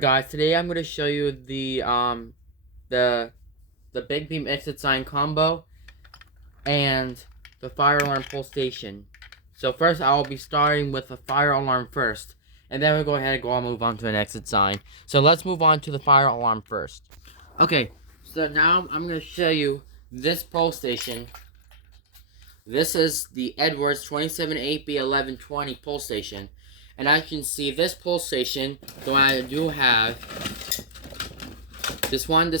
Guys, today I'm going to show you the the big beam exit sign combo and the fire alarm pull station. So first I'll be starting with the fire alarm first, and then we'll go ahead and move on to an exit sign. So let's move on to the fire alarm first. Okay, so now I'm going to show you this pull station. This is the Edwards 278B1120 pull station. And as you can see, this pull station, though I do have this one has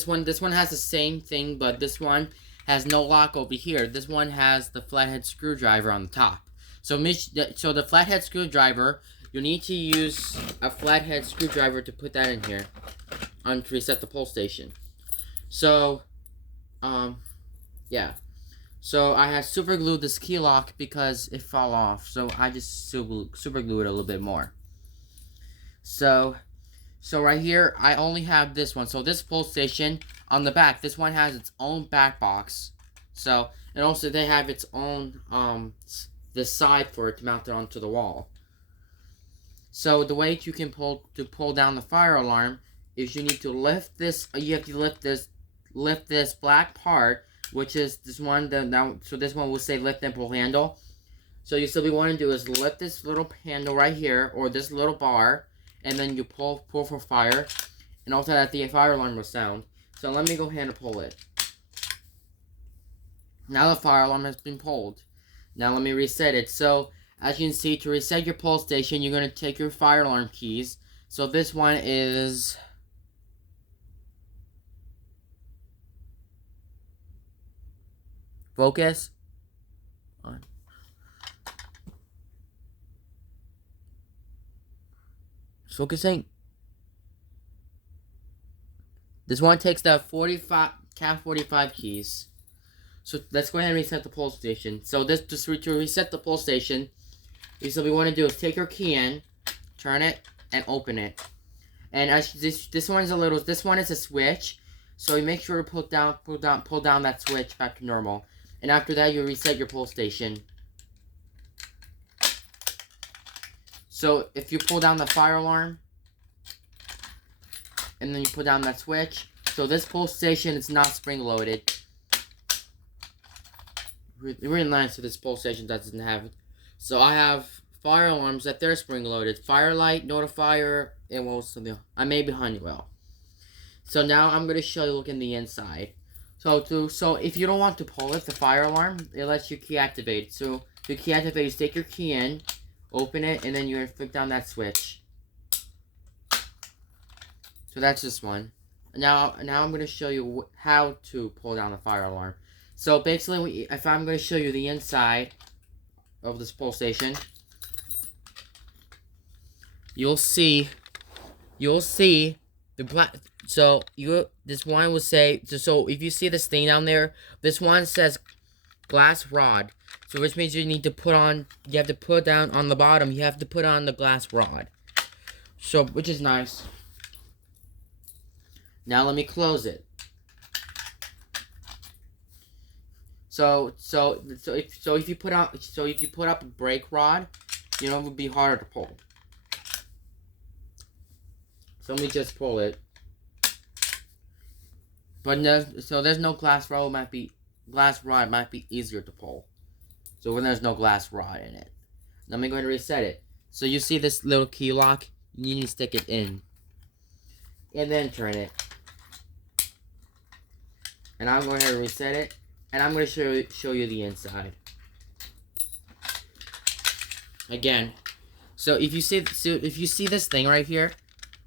the same thing, but this one has no lock over here. This one has the flathead screwdriver on the top. So the flathead screwdriver, you need to use a flathead screwdriver to put that in here to reset the pull station. So, yeah. So I have super glued this key lock because it fell off. So I just super glued it a little bit more. So right here, I only have this one. So this pull station on the back, this one has its own back box. So, and also they have its own, this side for it to mount it onto the wall. So the way you can pull down the fire alarm is you need to lift this, you have to lift this black part, which is this one, so this one will say lift and pull handle. So you still want to do is lift this little handle right here, or this little bar, and then you pull for fire, and also that the fire alarm will sound. So let me go ahead and pull it. Now the fire alarm has been pulled. Now let me reset it. So as you can see, to reset your pull station, you're going to take your fire alarm keys. So this one is focus on. It's focusing. This one takes the 45 CAT 45 keys. So let's go ahead and reset the pull station. So to reset the pull station, so we want to do is take your key in, turn it, and open it. And as this one is a switch. So you make sure to pull down that switch back to normal. And after that, you reset your pull station. So if you pull down the fire alarm, and then you put down that switch, so this pull station is not spring loaded. Really nice that this pull station doesn't have it. So I have fire alarms that they're spring loaded. Firelight, notifier, and what was something else? I may be Honeywell. So now I'm gonna show you look in the inside. So if you don't want to pull it, the fire alarm, it lets you key activate. So to key activate, you stick your key in, open it, and then you're gonna flick down that switch. So that's this one. Now I'm gonna show you how to pull down the fire alarm. So basically, if I'm gonna show you the inside of this pull station, you'll see the black. So this one will say, so if you see this thing down there, this one says glass rod. So which means you have to put down on the bottom, you have to put on the glass rod. So, which is nice. Now let me close it. So if you put up a brake rod, it would be harder to pull. So let me just pull it. But there's no glass rod, might be easier to pull. So when there's no glass rod in it. Let me go ahead and reset it. So you see this little key lock? You need to stick it in. And then turn it. And I'm going to reset it. And I'm going to show you the inside. Again. So if you see this thing right here,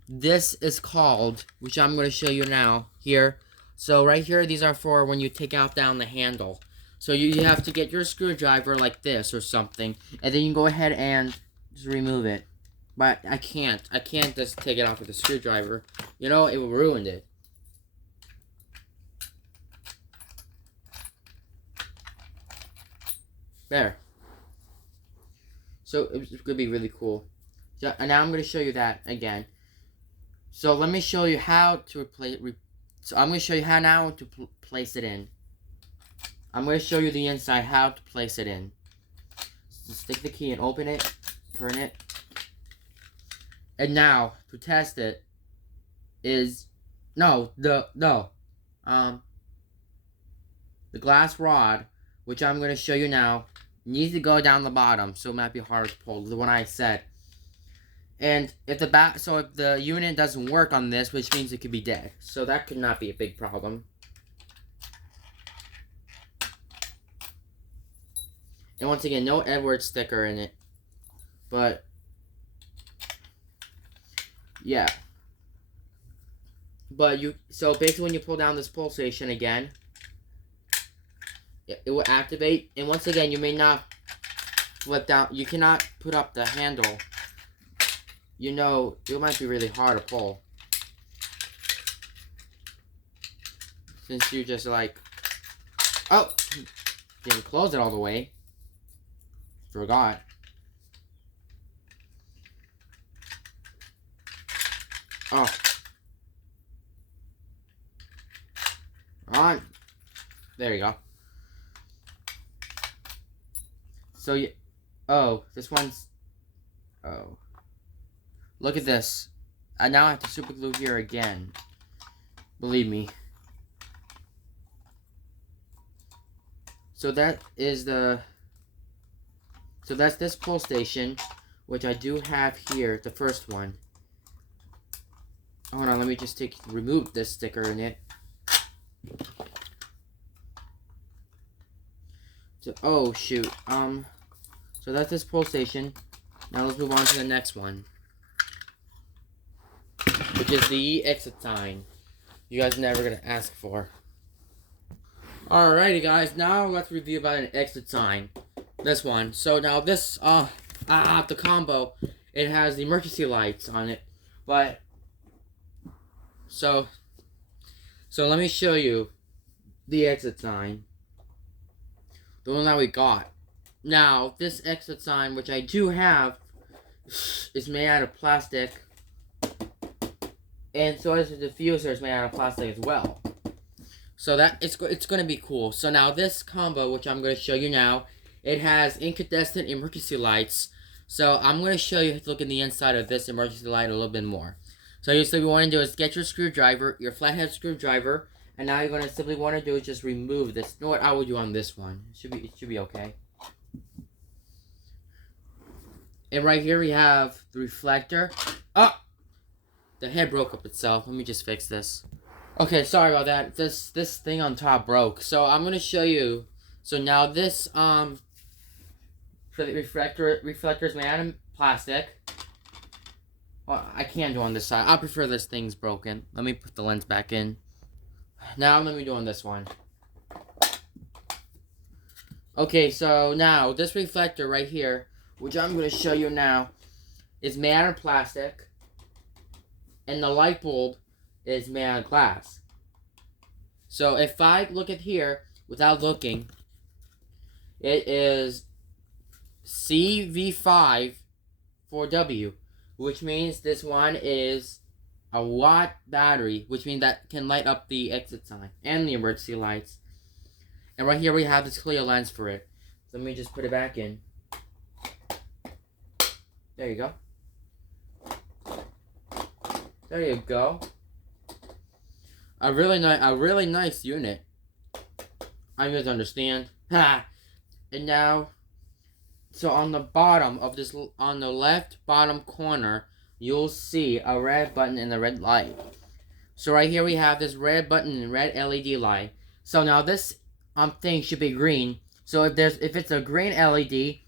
this is called, which I'm going to show you now, here. So right here, these are for when you take down the handle. So you have to get your screwdriver like this or something, and then you can go ahead and just remove it. But I can't just take it off with a screwdriver. It will ruin it. There. So it's going to be really cool. So, and now I'm going to show you that again. So let me show you how to So I'm going to show you how now to place it in. I'm going to show you the inside, how to place it in. So stick the key and open it, turn it. And now, to test it, is um the glass rod, which I'm going to show you now, needs to go down the bottom, so it might be hard to pull, the one I said. And if the unit doesn't work on this, which means it could be dead, so that could not be a big problem. And once again, no Edwards sticker in it, but yeah. But so basically when you pull down this pull station again, it will activate, and once again, you may not flip down, you cannot put up the handle. You know, it might be really hard to pull, since you just like, oh, didn't close it all the way, forgot. Oh, on, there you go. So this one's, look at this. I now have to super glue here again. Believe me. So that's this pull station, which I do have here, the first one. Hold on, let me just remove this sticker in it. So, oh shoot. So that's this pull station. Now let's move on to the next one, which is the exit sign. You guys are never gonna ask for. Alrighty guys, now let's review about an exit sign. This one. So now this the combo, it has the emergency lights on it. But so let me show you the exit sign. The one that we got. Now, this exit sign, which I do have, is made out of plastic. And so is the diffuser is made out of plastic as well. So that it's going to be cool. So now this combo, which I'm going to show you now, it has incandescent emergency lights. So I'm going to show you, look in the inside of this emergency light a little bit more. So what you want to do is get your screwdriver, your flathead screwdriver, and now you're going to simply want to do is just remove this. You know what I will do on this one. It should be okay. And right here we have the reflector. Oh! The head broke up itself. Let me just fix this. Okay, sorry about that. This thing on top broke. So I'm gonna show you. So now this for the reflector is made out of plastic. Well, I can't do on this side. I prefer this thing's broken. Let me put the lens back in. Now let me do on this one. Okay, so now this reflector right here, which I'm going to show you now, is made out of plastic, and the light bulb is made out of glass. So if I look at here without looking, it is CV5 4W, which means this one is a watt battery, which means that can light up the exit sign and the emergency lights. And right here we have this clear lens for it. So let me just put it back in. There you go. There you go. A really nice unit. I just understand. Ha! And now, so on the bottom of this, on the left bottom corner, you'll see a red button and a red light. So right here we have this red button and red LED light. So now this thing should be green. So if it's a green LED,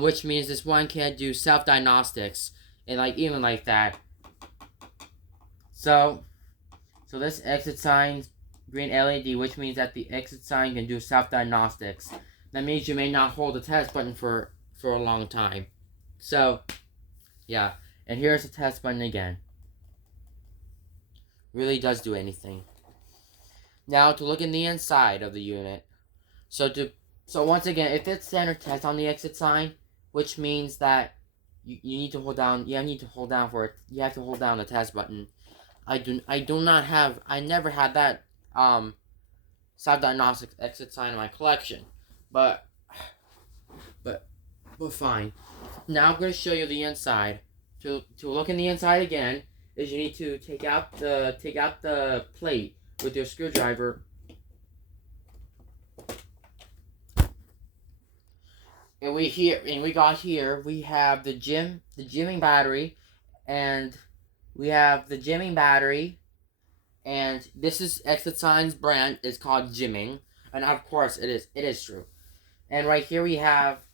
which means this one can do self-diagnostics and even like that. So this exit sign's green LED, which means that the exit sign can do self-diagnostics. That means you may not hold the test button for a long time. So yeah, and here's the test button again. Really does do anything. Now to look in the inside of the unit. So once again, if it's center test on the exit sign, which means that you need to hold down. You need to hold down for it. You have to hold down the test button. I never had that self-diagnostic exit sign in my collection, but fine. Now I'm going to show you the inside. To look in the inside again, is you need to take out the plate with your screwdriver. And we got here, we have the jimming battery, and we have the jimming battery, and this is Exit Sign's brand. It's called Jimming, and of course it is true. And right here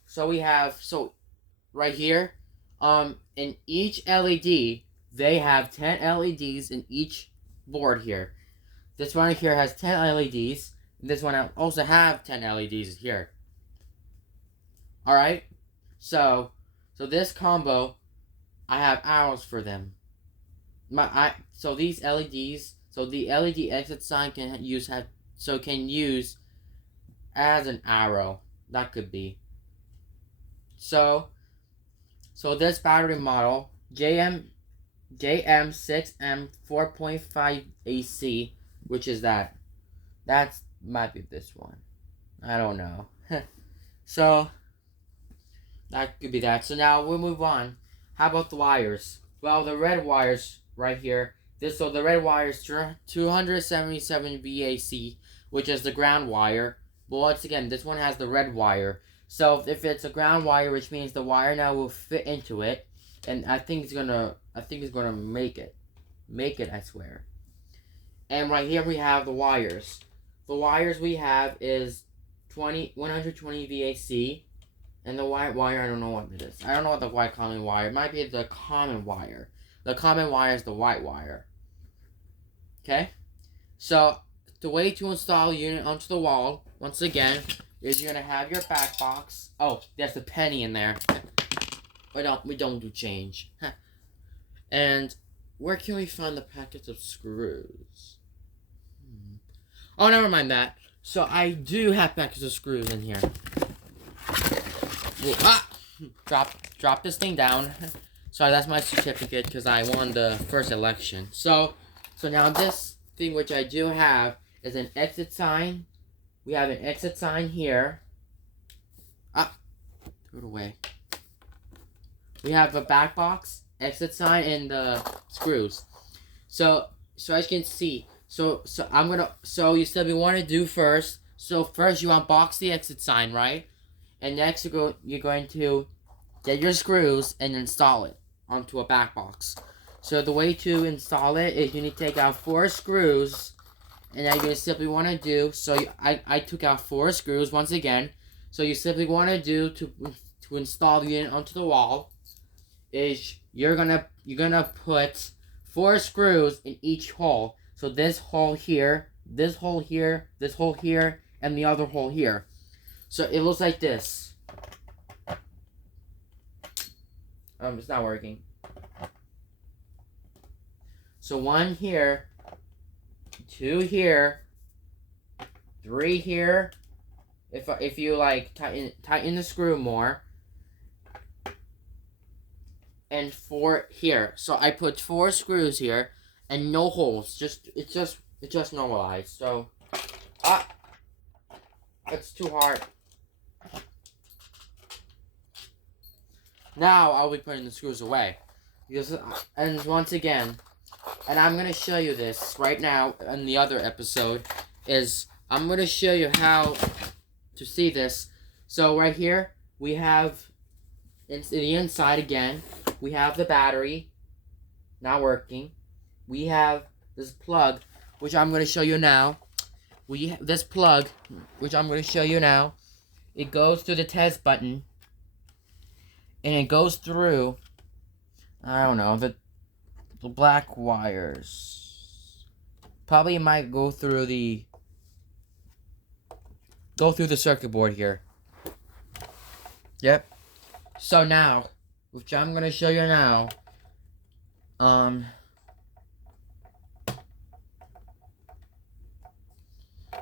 so right here, in each LED, they have 10 LEDs in each board here. This one here has 10 LEDs. This one also have 10 LEDs here. Alright? So this combo, I have arrows for them. So these LEDs, so the LED exit sign can use as an arrow. That could be. So this battery model, JM6M 4.5 AC, which is that. That's might be this one. I don't know. So that could be that. So now we'll move on. How about the wires? Well, the red wires right here. The red wire is 277 VAC, which is the ground wire. But once again, this one has the red wire. So if it's a ground wire, which means the wire now will fit into it, and I think it's gonna make it, I swear. And right here we have the wires. The wires we have is 120 VAC. And the white wire, I don't know what it is. I don't know what the white common wire. It might be the common wire. The common wire is the white wire. Okay? So, the way to install a unit onto the wall, once again, is you're going to have your back box. Oh, there's a penny in there. We don't do change. And where can we find the packets of screws? Oh, never mind that. So, I do have packets of screws in here. Drop this thing down. Sorry, that's my certificate because I won the first election. So now this thing which I do have is an exit sign. We have an exit sign here. Throw it away. We have a back box, exit sign, and the screws. So as you can see, so you said we want to do first. So first you unbox the exit sign, right? And next you're going to get your screws and install it onto a back box. So the way to install it is you need to take out 4 screws, and then you simply want to do, I took out 4 screws once again. So you simply want to do to install the unit onto the wall is you're gonna put 4 screws in each hole. So this hole here, this hole here, this hole here, and the other hole here. So it looks like this. It's not working. So 1 here, 2 here, 3 here. If you like tighten the screw more, and 4 here. So I put 4 screws here and no holes. It's just normalized. So it's too hard. Now I'll be putting the screws away. And once again, and I'm going to show you this right now in the other episode, is I'm going to show you how to see this. So right here, we have, in the inside again, we have the battery, not working. We have this plug, which I'm going to show you now. This plug, which I'm going to show you now, it goes through the test button. And it goes through, I don't know, the black wires. Probably might go through the circuit board here. Yep. So now, which I'm gonna show you now,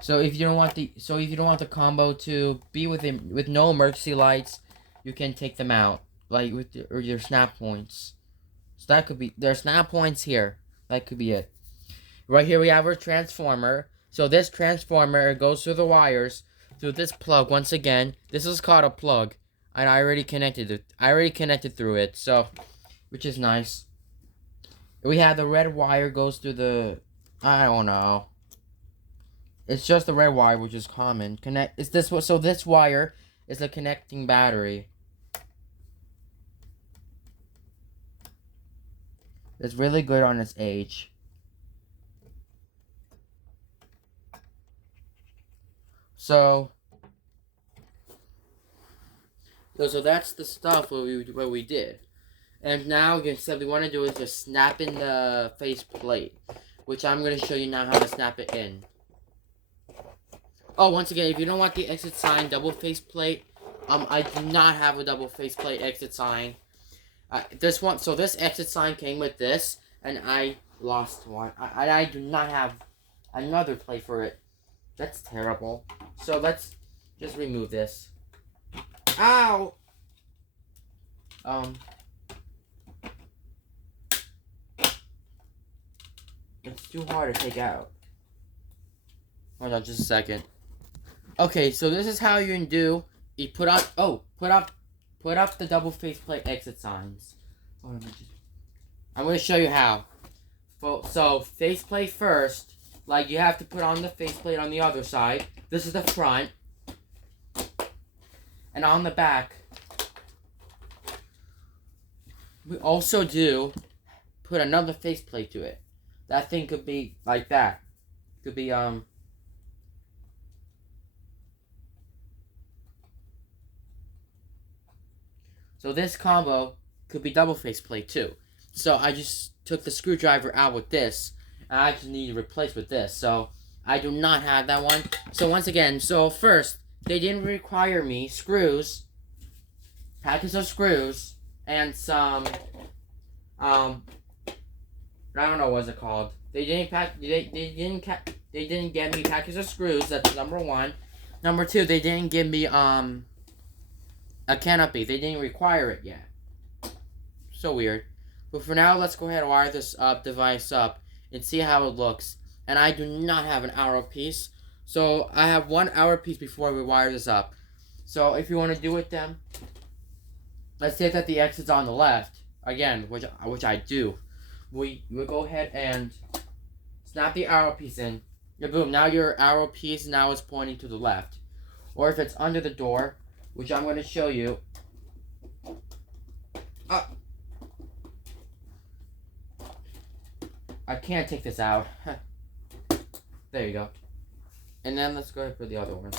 so if you don't want the combo to be with no emergency lights, you can take them out. Like with your snap points. So that could be, there's snap points here. That could be it. Right here we have our transformer. So this transformer goes through the wires, through this plug once again. This is called a plug. And I already connected it. I already connected through it. So, which is nice. We have the red wire goes through the, I don't know. It's just the red wire, which is common. Is this what? So this wire is the connecting battery. It's really good on its age. So that's the stuff what we did. And now, again, so we want to do is just snap in the face plate, which I'm going to show you now how to snap it in. Oh, once again, if you don't want the exit sign double face plate, I do not have a double face plate exit sign. This exit sign came with this, and I lost one. I do not have another plate for it. That's terrible. So let's just remove this. Ow! It's too hard to take out. Hold on just a second. Okay, so this is how you can do. You put up the double faceplate exit signs. I'm gonna show you how. So faceplate first, like you have to put on the faceplate on the other side. This is the front. And on the back, we also do put another faceplate to it. That thing could be like that. Could be So this combo could be double faceplate too. So I just took the screwdriver out with this, and I just need to replace with this. So I do not have that one. So once again, so first they didn't require me screws, packets of screws, and some I don't know what's it called. They didn't get me packets of screws. That's number one. Number two, they didn't give me a canopy. They didn't require it yet. So weird. But for now, let's go ahead and wire this device up and see how it looks. And I do not have an arrow piece, so I have 1 hour piece before we wire this up. So if you want to do it, then let's say that the exit's on the left again, which I do. We go ahead and snap the arrow piece in. Yeah, boom. Now your arrow piece now is pointing to the left. Or if it's under the door, which I'm going to show you. I can't take this out. There you go. And then let's go ahead for the other one.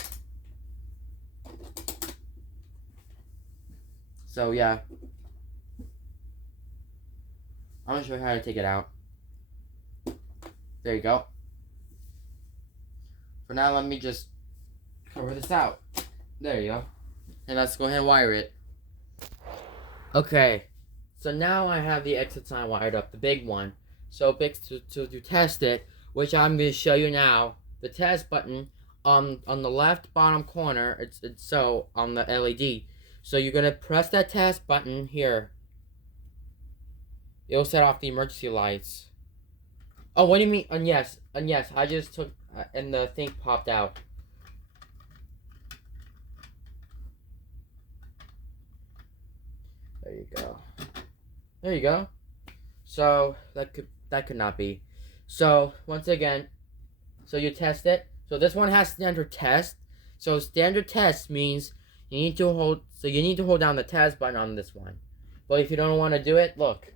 So yeah. I'm going to show you how to take it out. There you go. For now, let me just cover this out. There you go. And let's go ahead and wire it. Okay. So now I have the exit sign wired up, the big one. So to test it, which I'm going to show you now, the test button on the left bottom corner, it's so on the LED. So you're going to press that test button here. It'll set off the emergency lights. Oh, what do you mean? And yes, I just took, and the thing popped out. There you go. There you go. So, that could not be. So, once again, so you test it. So this one has standard test. So standard test means you need to hold down the test button on this one. But if you don't want to do it, look.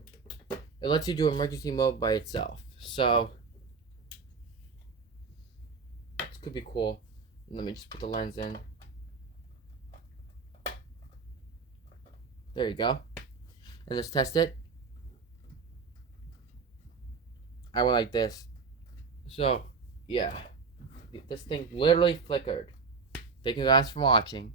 It lets you do emergency mode by itself. So this could be cool. Let me just put the lens in. There you go. And let's test it. I went like this. So yeah, this thing literally flickered. Thank you guys for watching.